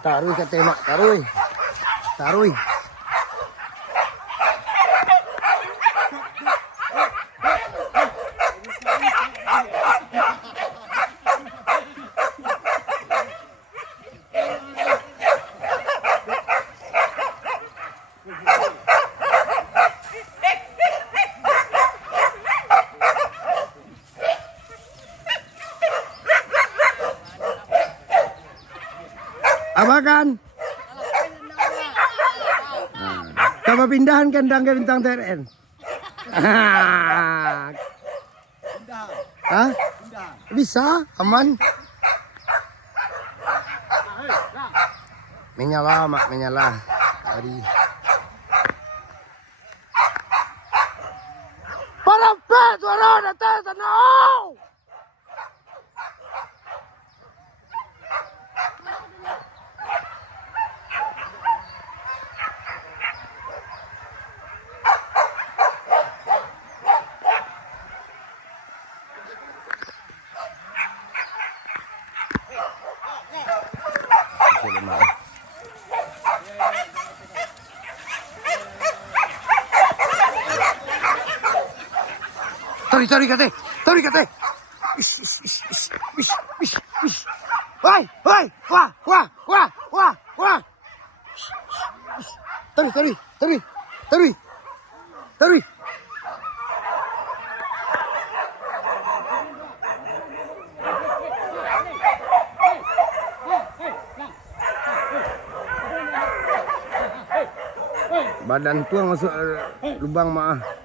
Taruy ka tema, taruy. Taruy. Abakan. Coba pindahan kandang ke bintang TRN. Hah? Bisa, aman. Menyala, mak, menyala. Tadi. Para pet, suara datang tenang. Tarik kate. Ish. Wah. Tarik. Badan tuang masuk lubang mah.